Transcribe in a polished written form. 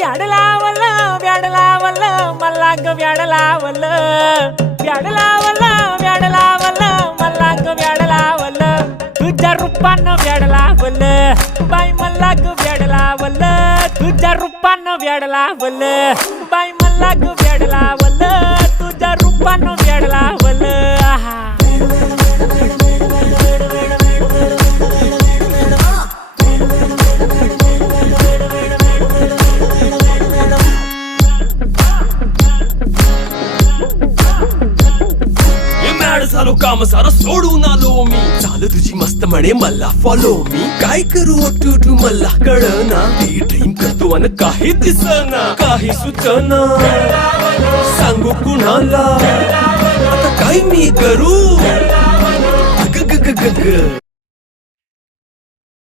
व्याड लावलं व्याड लावलं मला ग व्याड लावलं व्याड लावलं व्याड लावलं मला ग व्याड लावलं तुझ्या रूपानं व्याड लावलं बाई मला ग व्याड लावलं तुझ्या रूपानं व्याड लावलं बाई मला ग व्याड लावलं तुझ्या रूपानं व्याड लावलं आहा झालो काम सारं सोडून आलो मी चाल तुझी मस्त म्हणे मला फॉलो मी काय करू टू मला कळना ती ड्रीम करतो आणि काही दिसना काही सुचना सांगू कुणाला आता काय मी करू ग ग ग ग ग